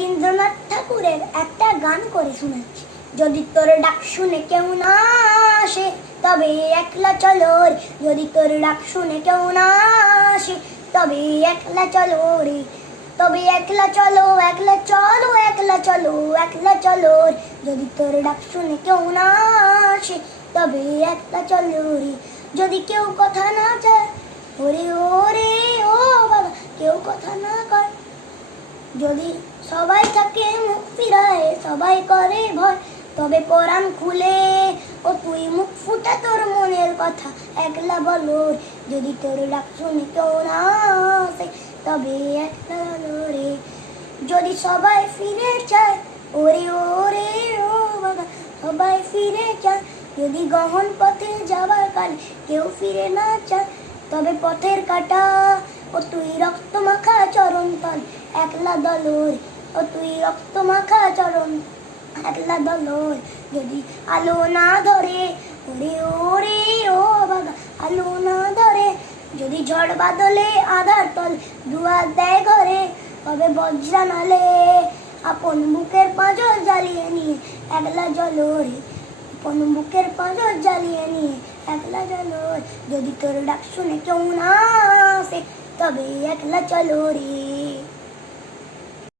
রবীন্দ্রনাথ ঠাকুরের একটা গান করে শোনাচ্ছি। যদি তোর ডাক শুনে কেউ না আসে তবে একলা চলো রে, যদি তোর ডাক শুনে কেউ না আসে তবে একলা চলো রে, তবে একলা চলো, একলা চলো, একলা চলো, একলা চলো রে, যদি তোর ডাক শুনে কেউ না আসে তবে একলা চলো রে। যদি কেউ কথা না চায়, ওরে ওরে ও বাবা, কেউ কথা না কর, যদি সবাই থাকে মুখ ফিরায়, সবাই করে ভয়, তবে পরাণ খুলে ও তুই মুখ ফুটে তোর মনের কথা একলা বলো। যদি তোর ডাক শুনে কেউ না আসে তবে একলা বলো রে। যদি সবাই ফিরে চায়, ওরে ওরে ও বাবা, সবাই ফিরে চায়, যদি গহন পথে যাবার কাল কেউ ফিরে না চায়, তবে পথের কাটা ও তুই রক্ত মাখা চরণ তল একলা দলোর, ও তুই রক্ত মাখা চরণ একলা দলোর। যদি আলো না ধরে, ওরে ওরে ও বাবা, আলো না ধরে, যদি ঝড় বাদলে আধার তল দুয়ার দেয় ঘরে, তবে বজ্রা নালে আপন বুকের পাঁজর জ্বালিয়ে নিয়ে একলা জলোরে, আপন বুকের পাঁজর জ্বালিয়ে নিয়ে একলা জলোর। যদি তোর ডাক শুনে কেউ না আসে তবে একলা চলো রে।